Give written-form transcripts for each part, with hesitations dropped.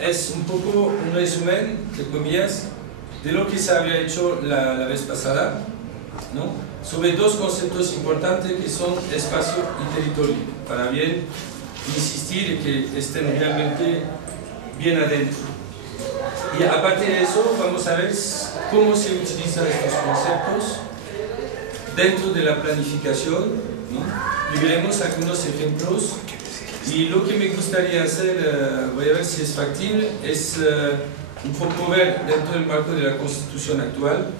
Es un poco un resumen, de comillas, de lo que se había hecho la vez pasada, ¿no? Sobre dos conceptos importantes que son espacio y territorio, para bien insistir y que estén realmente bien adentro. Y aparte de eso, vamos a ver cómo se utilizan estos conceptos dentro de la planificación, ¿no? Y veremos algunos ejemplos. Y lo que me gustaría hacer, voy a ver si es factible, es un poco ver dentro del marco de la Constitución actual,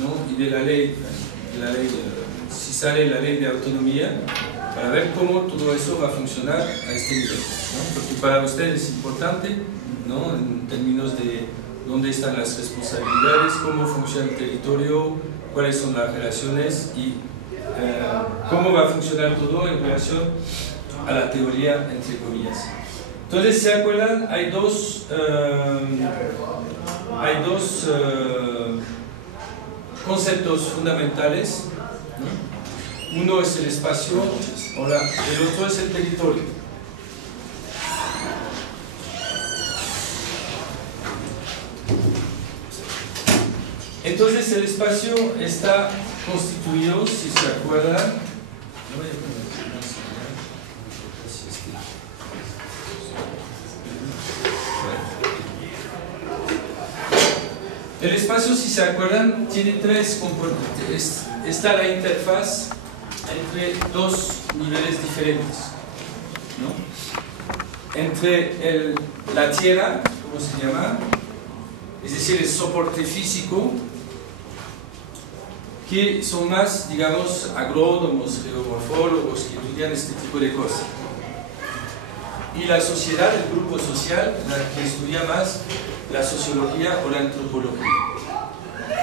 ¿no? Y de la ley, si sale la ley de autonomía, para ver cómo todo eso va a funcionar a este nivel, ¿no? Porque para ustedes es importante, ¿no? En términos de dónde están las responsabilidades, cómo funciona el territorio, cuáles son las relaciones y cómo va a funcionar todo en relación a la teoría, entre comillas. Entonces, ¿se acuerdan? Hay dos conceptos fundamentales, ¿no? Uno es el espacio, el otro es el territorio. Entonces, el espacio está constituido, si se acuerdan, el espacio, si se acuerdan, tiene tres componentes. Está la interfaz entre dos niveles diferentes, ¿no? Entre la tierra, ¿cómo se llama? Es decir, el soporte físico, que son más, digamos, agrónomos, geomorfólogos, que estudian este tipo de cosas. Y la sociedad, el grupo social, la que estudia más la sociología o la antropología.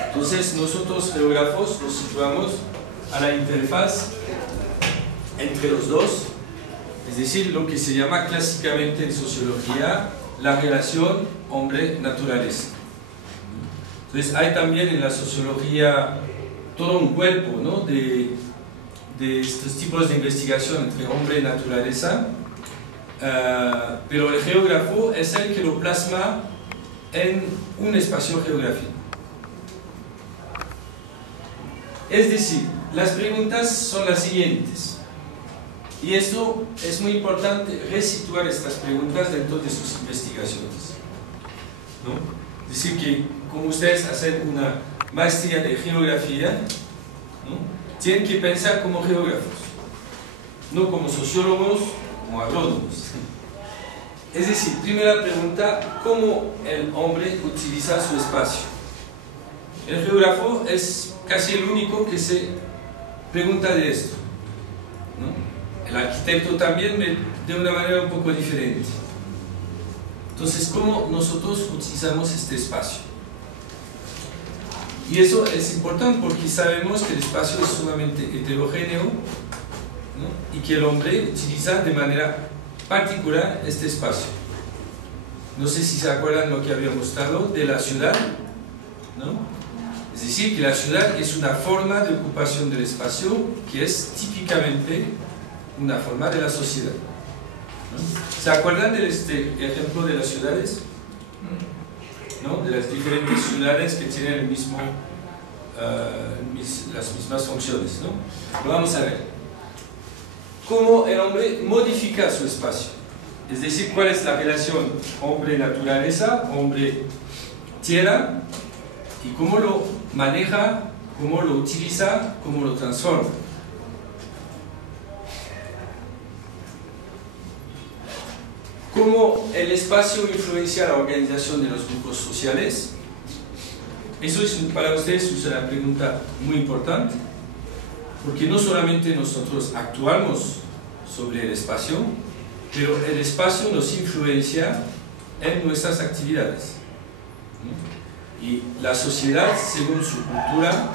Entonces, nosotros geógrafos nos situamos a la interfaz entre los dos, es decir, lo que se llama clásicamente en sociología la relación hombre-naturaleza. Entonces, hay también en la sociología todo un cuerpo, ¿no? de estos tipos de investigación entre hombre y naturaleza, pero el geógrafo es el que lo plasma en un espacio geográfico. Es decir, las preguntas son las siguientes, y esto es muy importante, resituar estas preguntas dentro de sus investigaciones, ¿no? Es decir, que como ustedes hacen una maestría de geografía, ¿no? Tienen que pensar como geógrafos, no como sociólogos, como agrónomos. Es decir, primera pregunta, ¿cómo el hombre utiliza su espacio? El geógrafo es casi el único que se pregunta de esto, ¿no? El arquitecto también, de una manera un poco diferente. Entonces, ¿cómo nosotros utilizamos este espacio? Y eso es importante porque sabemos que el espacio es sumamente heterogéneo, ¿no? Y que el hombre utiliza de manera particular este espacio. No sé si se acuerdan lo que había mostrado de la ciudad, ¿no? Es decir, que la ciudad es una forma de ocupación del espacio que es típicamente una forma de la sociedad, ¿no? ¿Se acuerdan de este ejemplo de las ciudades? ¿No? De las diferentes ciudades que tienen las mismas funciones, ¿no? Lo vamos a ver. Cómo el hombre modifica su espacio, es decir, cuál es la relación hombre-naturaleza, hombre-tierra, y cómo lo maneja, cómo lo utiliza, cómo lo transforma. Cómo el espacio influencia la organización de los grupos sociales. Eso es, para ustedes es una pregunta muy importante, porque no solamente nosotros actuamos sobre el espacio, pero el espacio nos influencia en nuestras actividades, ¿no? Y la sociedad, según su cultura,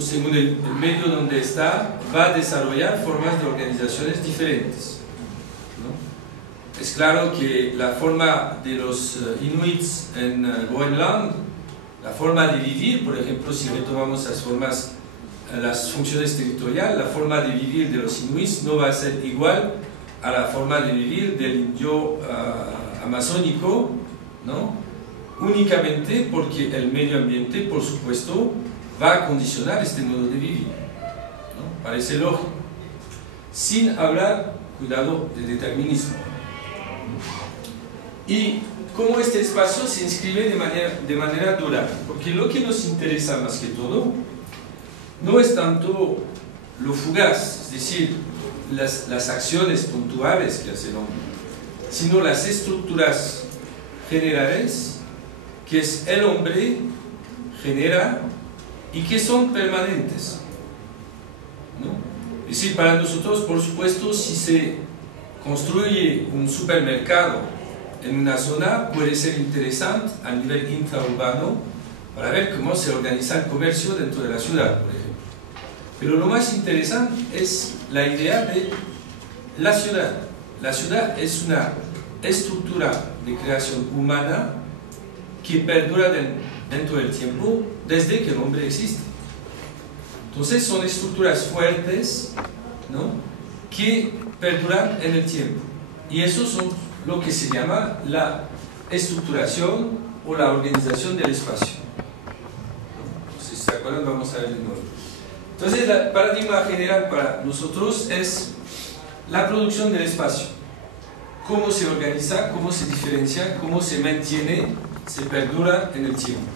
según el medio donde está, va a desarrollar formas de organizaciones diferentes, ¿no? Es claro que la forma de los inuits en Groenland, la forma de vivir, por ejemplo, si retomamos las funciones territoriales, la forma de vivir de los inuits no va a ser igual a la forma de vivir del indio amazónico, ¿no? Únicamente porque el medio ambiente, por supuesto, va a condicionar este modo de vivir, ¿no? Parece lógico. Sin hablar, cuidado, de determinismo. Y cómo este espacio se inscribe de manera dural, porque lo que nos interesa más que todo no es tanto lo fugaz, es decir, las acciones puntuales que hace el hombre, sino las estructuras generales que es el hombre genera y que son permanentes, ¿no? Es decir, para nosotros, por supuesto, si se construye un supermercado en una zona, puede ser interesante a nivel intraurbano para ver cómo se organiza el comercio dentro de la ciudad, por ejemplo. Pero lo más interesante es la idea de la ciudad. La ciudad es una estructura de creación humana que perdura dentro del tiempo desde que el hombre existe. Entonces son estructuras fuertes, ¿no?, que perduran en el tiempo. Y eso son lo que se llama la estructuración o la organización del espacio. Si se acuerdan, vamos a ver de nuevo. Entonces, el paradigma general para nosotros es la producción del espacio. Cómo se organiza, cómo se diferencia, cómo se mantiene, se perdura en el tiempo.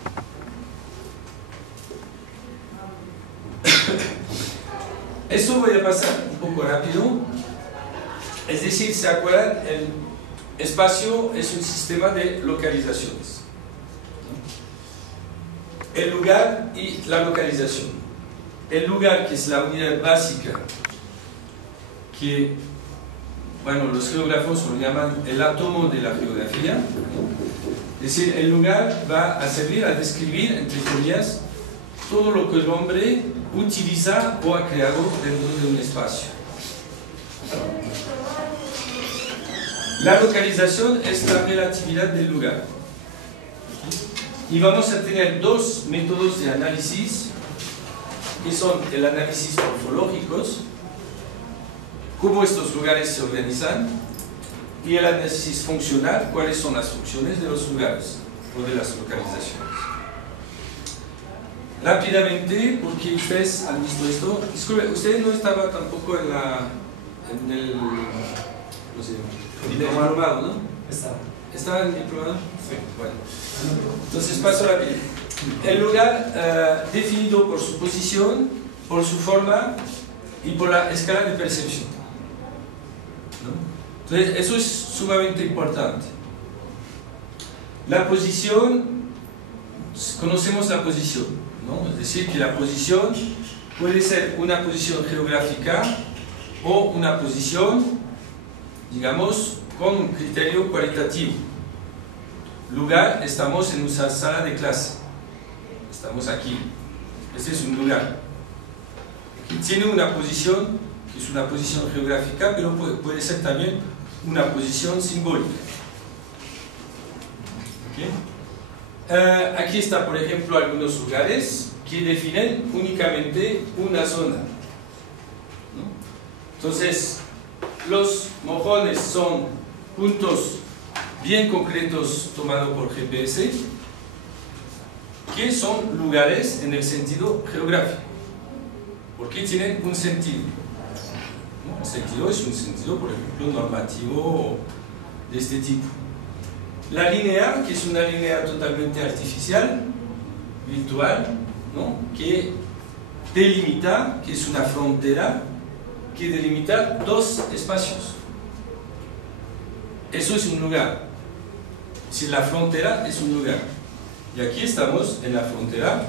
Esto voy a pasar un poco rápido. Es decir, ¿se acuerdan? El espacio es un sistema de localizaciones. El lugar y la localización. El lugar, que es la unidad básica, que, bueno, los geógrafos lo llaman el átomo de la geografía. Es decir, el lugar va a servir a describir, entre comillas, todo lo que el hombre utiliza o ha creado dentro de un espacio. La localización es la relatividad del lugar. Y vamos a tener dos métodos de análisis, que son el análisis morfológicos, cómo estos lugares se organizan, y el análisis funcional, cuáles son las funciones de los lugares o de las localizaciones. Rápidamente, porque ustedes han visto esto. Disculpe, ustedes no estaban tampoco en el ¿cómo se llama? Diplomado, ¿no? ¿Estaban en el diplomado? Sí. Bueno, entonces paso rápido. El lugar definido por su posición, por su forma y por la escala de percepción, ¿no? Entonces, eso es sumamente importante. La posición, conocemos la posición, ¿no? Es decir, que la posición puede ser una posición geográfica o una posición, digamos, con un criterio cualitativo. Lugar, estamos en una sala de clase, estamos aquí, este es un lugar que tiene una posición, que es una posición geográfica, pero puede ser también una posición simbólica. ¿Okay? Aquí está, por ejemplo, algunos lugares que definen únicamente una zona, ¿no? Entonces, los mojones son puntos bien concretos tomados por GPS, que son lugares en el sentido geográfico, porque tienen un sentido, ¿no? El sentido es un sentido, por ejemplo, normativo de este tipo. La línea, que es una línea totalmente artificial, virtual, ¿no?, que delimita, que es una frontera, que delimita dos espacios. Eso es un lugar. Si la frontera es un lugar. Y aquí estamos en la frontera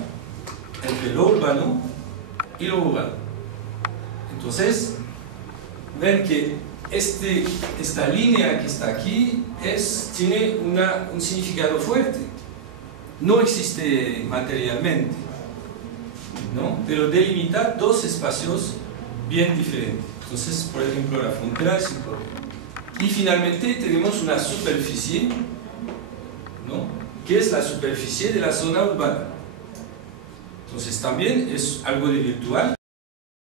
entre lo urbano y lo rural. Entonces, ven que esta línea que está aquí tiene un significado fuerte. No existe materialmente, ¿no?, pero delimita dos espacios bien diferentes. Entonces, por ejemplo, la frontera es importante. Y finalmente tenemos una superficie, ¿no?, que es la superficie de la zona urbana. Entonces también es algo de virtual.